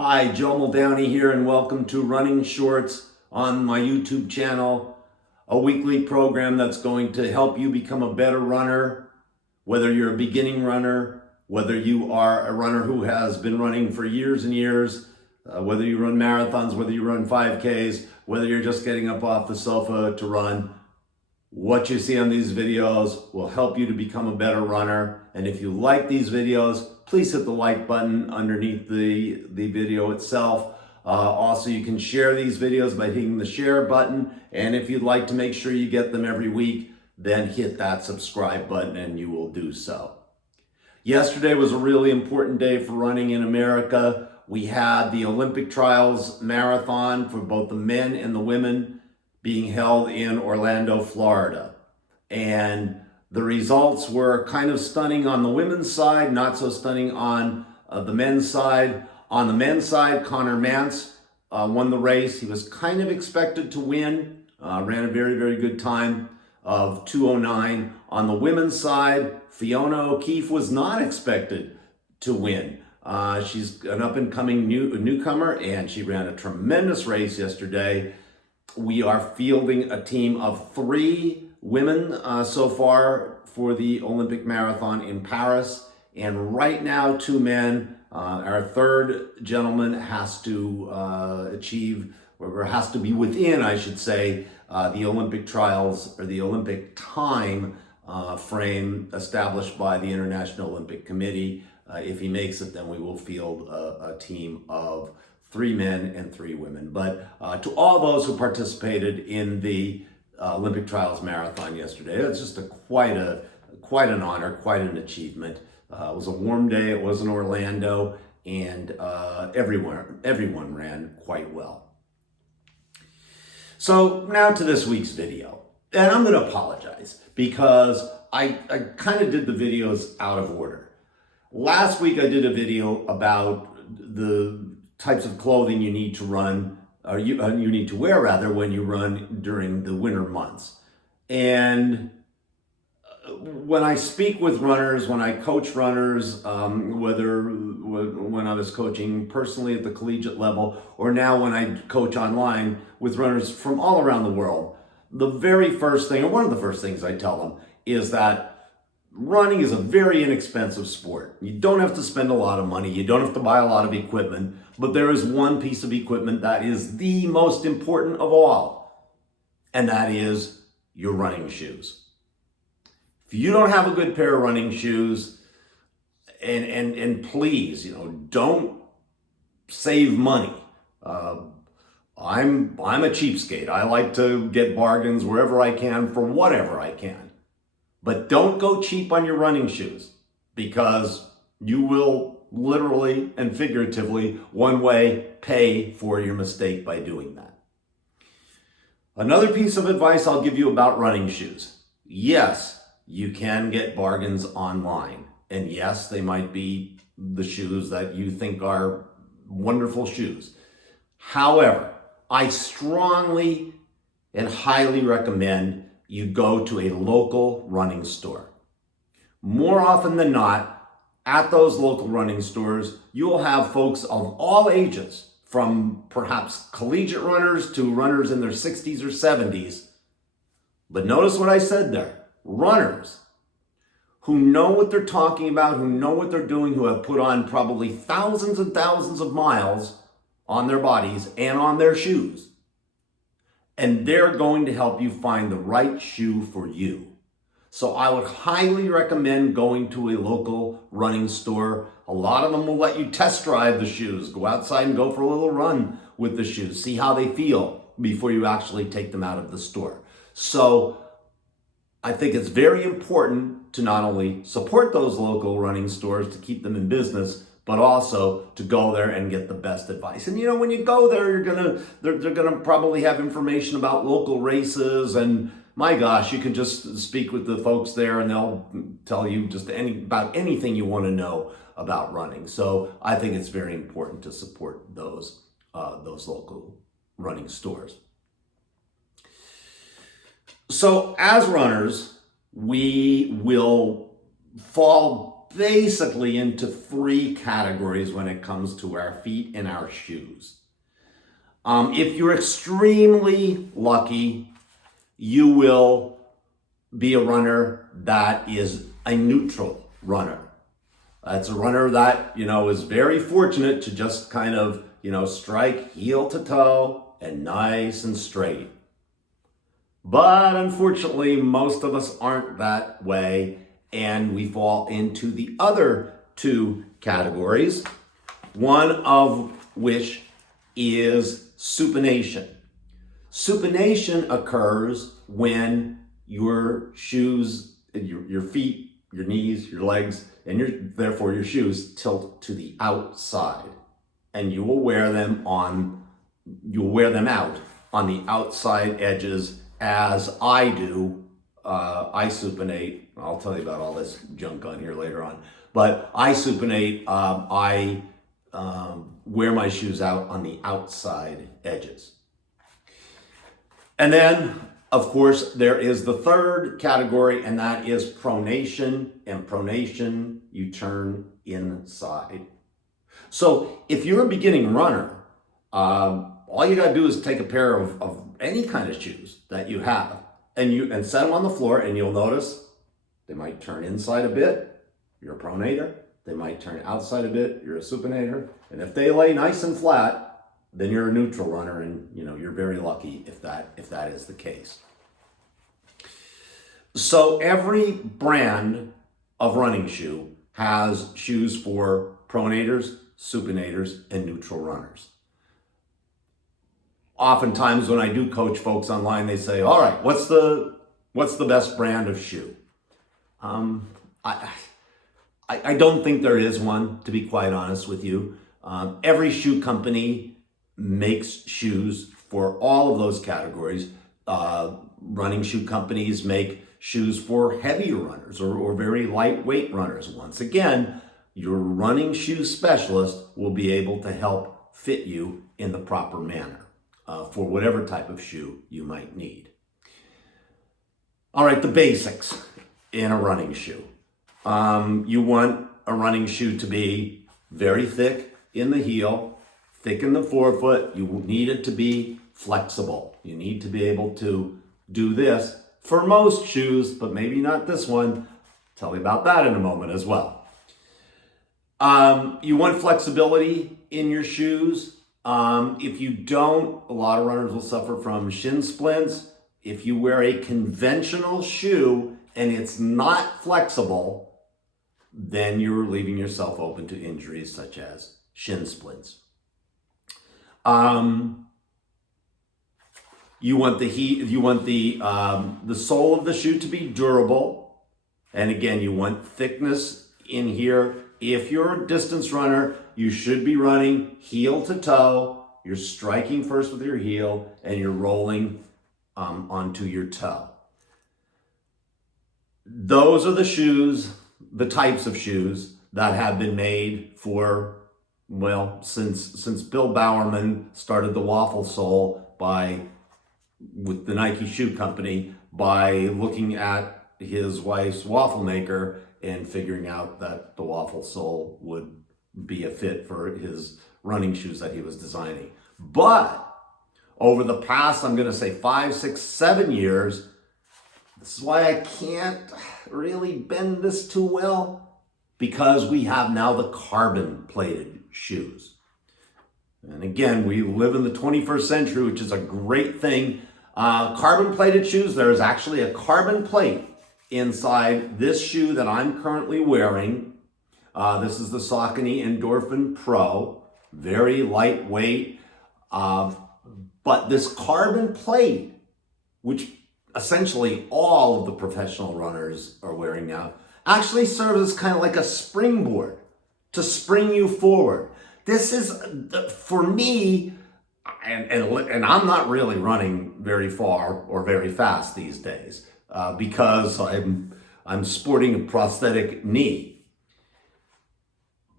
Hi, Joe Muldowney here, and welcome to Running Shorts on my YouTube channel, a weekly program that's going to help you become a better runner, whether you're a beginning runner, whether you are a runner who has been running for years and years, whether you run marathons, whether you run 5Ks, whether you're just getting up off the sofa to run. What you see on these videos will help you to become a better runner. And if you like these videos, please hit the like button underneath the video itself. Also, you can share these videos by hitting the share button. And if you'd like to make sure you get them every week, then hit that subscribe button and you will do so. Yesterday was a really important day for running in America. We had the Olympic Trials Marathon for both the men and the women being held in Orlando, Florida. And the results were kind of stunning on the women's side, not so stunning on the men's side. On the men's side, Conner Mantz won the race. He was kind of expected to win, ran a very, very good time of 2:09. On the women's side, Fiona O'Keefe was not expected to win. She's an up-and-coming newcomer, and she ran a tremendous race yesterday. We are fielding a team of 3 women so far for the Olympic Marathon in Paris, and right now 2 men. Our third gentleman has to achieve, or has to be within, I should say, the Olympic trials or the Olympic time frame established by the International Olympic Committee. If he makes it, then we will field a team of 3 men and 3 women. But to all those who participated in the Olympic Trials Marathon yesterday, it's just quite an honor, quite an achievement. It was a warm day. It was in Orlando, and everyone ran quite well. So now to this week's video, and I'm going to apologize because I kind of did the videos out of order. Last week I did a video about the types of clothing you need to run, or you need to wear rather, when you run during the winter months. And when I speak with runners, when I coach runners, whether when I was coaching personally at the collegiate level, or now when I coach online with runners from all around the world, the very first thing, or one of the first things I tell them is that running is a very inexpensive sport. You don't have to spend a lot of money. You don't have to buy a lot of equipment. But there is one piece of equipment that is the most important of all, and that is your running shoes. If you don't have a good pair of running shoes, and please, don't save money. I'm a cheapskate. I like to get bargains wherever I can for whatever I can. But don't go cheap on your running shoes, because you will literally and figuratively, one way, pay for your mistake by doing that. Another piece of advice I'll give you about running shoes. Yes, you can get bargains online. And yes, they might be the shoes that you think are wonderful shoes. However, I strongly and highly recommend you go to a local running store. More often than not, at those local running stores, you will have folks of all ages, from perhaps collegiate runners to runners in their 60s or 70s. But notice what I said there. Runners who know what they're talking about, who know what they're doing, who have put on probably thousands and thousands of miles on their bodies and on their shoes. And they're going to help you find the right shoe for you. So I would highly recommend going to a local running store. A lot of them will let you test drive the shoes. Go outside and go for a little run with the shoes. See how they feel before you actually take them out of the store. So I think it's very important to not only support those local running stores to keep them in business, but also to go there and get the best advice. And when you go there, they're gonna probably have information about local races, and my gosh, you can just speak with the folks there and they'll tell you just about anything you want to know about running. So I think it's very important to support those local running stores. So as runners, we will fall basically into three categories when it comes to our feet and our shoes. If you're extremely lucky, you will be a runner that is a neutral runner. That's a runner that, is very fortunate to just kind of, strike heel to toe and nice and straight. But unfortunately, most of us aren't that way, and we fall into the other two categories, one of which is supination. Supination occurs when your shoes, your feet, your knees, your legs, and therefore your shoes tilt to the outside, and you will wear them out on the outside edges, as I do. I supinate. I'll tell you about all this junk on here later on, but I supinate. I wear my shoes out on the outside edges. And then, of course, there is the third category, and that is pronation. And pronation, you turn inside. So if you're a beginning runner, all you gotta do is take a pair of any kind of shoes that you have and set them on the floor, and you'll notice they might turn inside a bit, you're a pronator. They might turn outside a bit, you're a supinator. And if they lay nice and flat, then you're a neutral runner, and you're very lucky if that is the case. So every brand of running shoe has shoes for pronators, supinators, and neutral runners. Oftentimes when I do coach folks online, they say, all right, what's the best brand of shoe? I don't think there is one, to be quite honest with you. Every shoe company makes shoes for all of those categories. Running shoe companies make shoes for heavier runners or very lightweight runners. Once again, your running shoe specialist will be able to help fit you in the proper manner for whatever type of shoe you might need. All right, the basics in a running shoe. You want a running shoe to be very thick in the heel, thick in the forefoot. You need it to be flexible. You need to be able to do this for most shoes, but maybe not this one. I'll tell you about that in a moment as well. You want flexibility in your shoes. If you don't, a lot of runners will suffer from shin splints. If you wear a conventional shoe and it's not flexible, then you're leaving yourself open to injuries such as shin splints. You want the sole of the shoe to be durable, and again, you want thickness in here. If you're a distance runner, you should be running heel to toe. You're striking first with your heel, and you're rolling onto your toe. Those are the shoes, the types of shoes that have been made for, since Bill Bowerman started the waffle sole with the Nike Shoe Company by looking at his wife's waffle maker and figuring out that the waffle sole would be a fit for his running shoes that he was designing. But over the past, I'm going to say 5, 6, 7 years, this is why I can't really bend this too well, because we have now the carbon plated shoes. And again, we live in the 21st century, which is a great thing. Carbon plated shoes, there's actually a carbon plate inside this shoe that I'm currently wearing. This is the Saucony Endorphin Pro, very lightweight. But this carbon plate, which essentially all of the professional runners are wearing now, actually serves as kind of like a springboard to spring you forward. This is, for me, and I'm not really running very far or very fast these days because I'm sporting a prosthetic knee.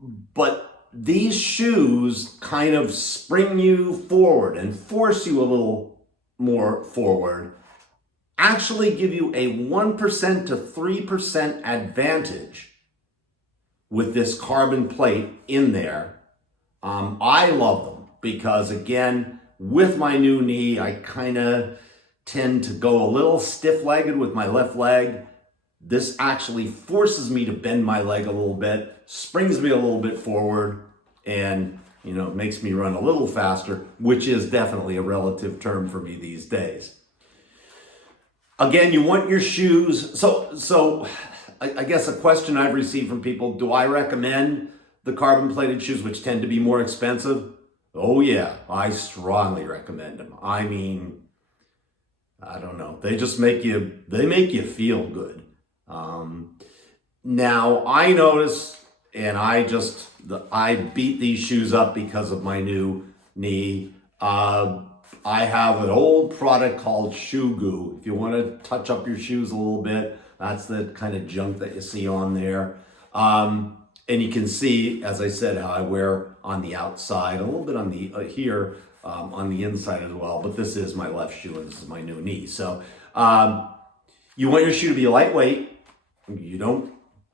But these shoes kind of spring you forward and force you a little more forward, actually give you a 1% to 3% advantage with this carbon plate in there. I love them because, again, with my new knee, I kind of tend to go a little stiff-legged with my left leg. This actually forces me to bend my leg a little bit, springs me a little bit forward, and makes me run a little faster, which is definitely a relative term for me these days. Again, you want your shoes. So I guess a question I've received from people, do I recommend the carbon-plated shoes, which tend to be more expensive? Oh yeah, I strongly recommend them. I mean, I don't know. They just make you feel good. Now I notice, and I beat these shoes up because of my new knee. I have an old product called Shoe Goo. If you want to touch up your shoes a little bit, that's the kind of junk that you see on there. And you can see, as I said, how I wear on the outside, a little bit on the here, on the inside as well. But this is my left shoe, and this is my new knee. So you want your shoe to be lightweight.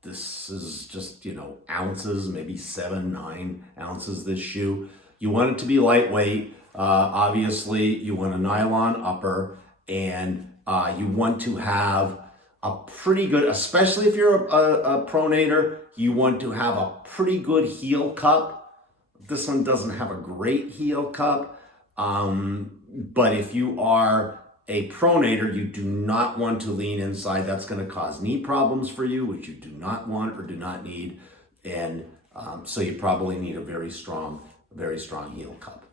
This is just, ounces, maybe 7-9 ounces, this shoe. You want it to be lightweight. Obviously, you want a nylon upper, and you want to have a pretty good, especially if you're a pronator, you want to have a pretty good heel cup. This one doesn't have a great heel cup, but if you are a pronator, you do not want to lean inside. That's going to cause knee problems for you, which you do not want or do not need. And so you probably need a very strong heel cup.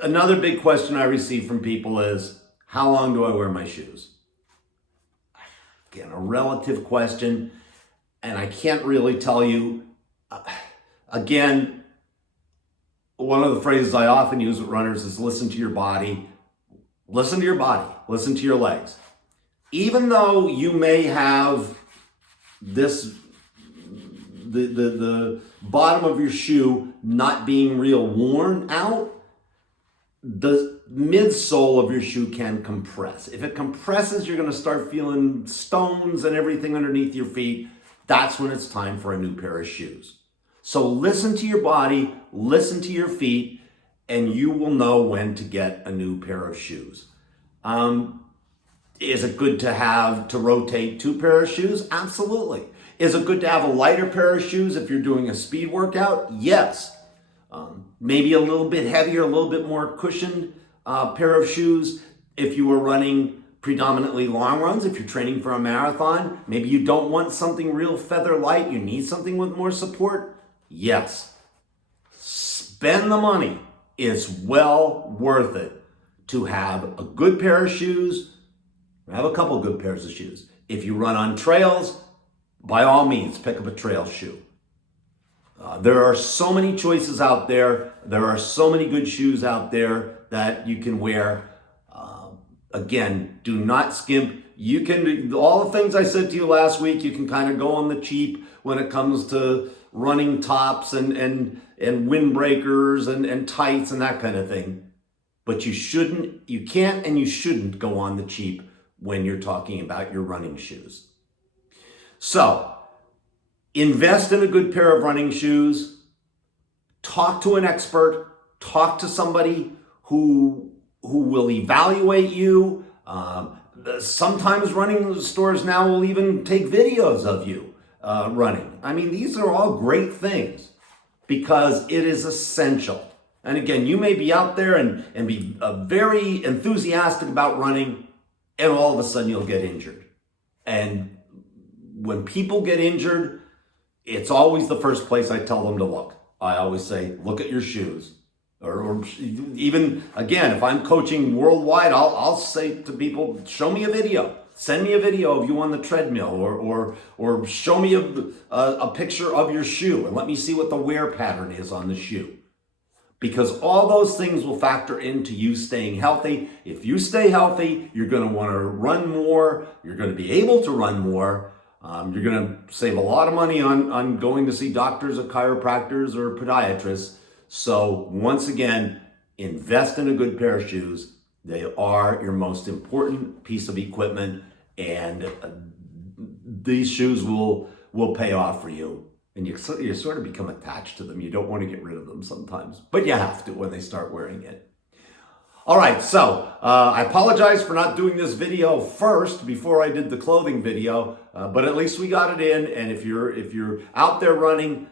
Another big question I receive from people is, how long do I wear my shoes? Again, a relative question, and I can't really tell you. Again, one of the phrases I often use with runners is listen to your body. Listen to your body. Listen to your legs. Even though you may have this, the bottom of your shoe not being real worn out, the midsole of your shoe can compress. If it compresses, you're going to start feeling stones and everything underneath your feet. That's when it's time for a new pair of shoes. So listen to your body, listen to your feet, and you will know when to get a new pair of shoes. Is it good to rotate 2 pairs of shoes? Absolutely. Is it good to have a lighter pair of shoes if you're doing a speed workout? Yes. Maybe a little bit heavier, a little bit more cushioned pair of shoes if you were running predominantly long runs. If you're training for a marathon, maybe you don't want something real feather light, you need something with more support. Yes. Spend the money. It's well worth it to have a good pair of shoes. Have a couple good pairs of shoes. If you run on trails, by all means, pick up a trail shoe. There are so many choices out there. There are so many good shoes out there that you can wear. Again, do not skimp. You can do all the things I said to you last week. You can kind of go on the cheap when it comes to running tops and windbreakers and tights and that kind of thing. But you can't and you shouldn't go on the cheap when you're talking about your running shoes. So, invest in a good pair of running shoes. Talk to an expert. Talk to somebody who will evaluate you. Sometimes running stores now will even take videos of you running. I mean, these are all great things because it is essential. And again, you may be out there and be very enthusiastic about running, and all of a sudden you'll get injured. And when people get injured, it's always the first place I tell them to look. I always say, look at your shoes. Or even, again, if I'm coaching worldwide, I'll say to people, show me a video. Send me a video of you on the treadmill, or show me a picture of your shoe and let me see what the wear pattern is on the shoe. Because all those things will factor into you staying healthy. If you stay healthy, you're going to want to run more. You're going to be able to run more. You're going to save a lot of money on going to see doctors or chiropractors or podiatrists. So once again, invest in a good pair of shoes. They are your most important piece of equipment, and these shoes will pay off for you. And you sort of become attached to them. You don't want to get rid of them sometimes, but you have to when they start wearing it. All right, so I apologize for not doing this video first before I did the clothing video, but at least we got it in. And if you're out there running,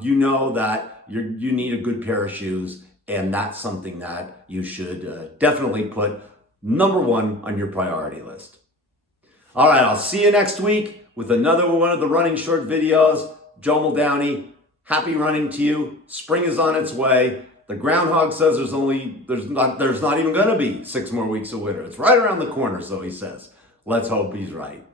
you know that you need a good pair of shoes, and that's something that you should definitely put number one on your priority list. All right, I'll see you next week with another one of the Running Short videos. Joe Muldowney, happy running to you. Spring is on its way. The groundhog says there's not even going to be 6 more weeks of winter. It's right around the corner, so he says. Let's hope he's right.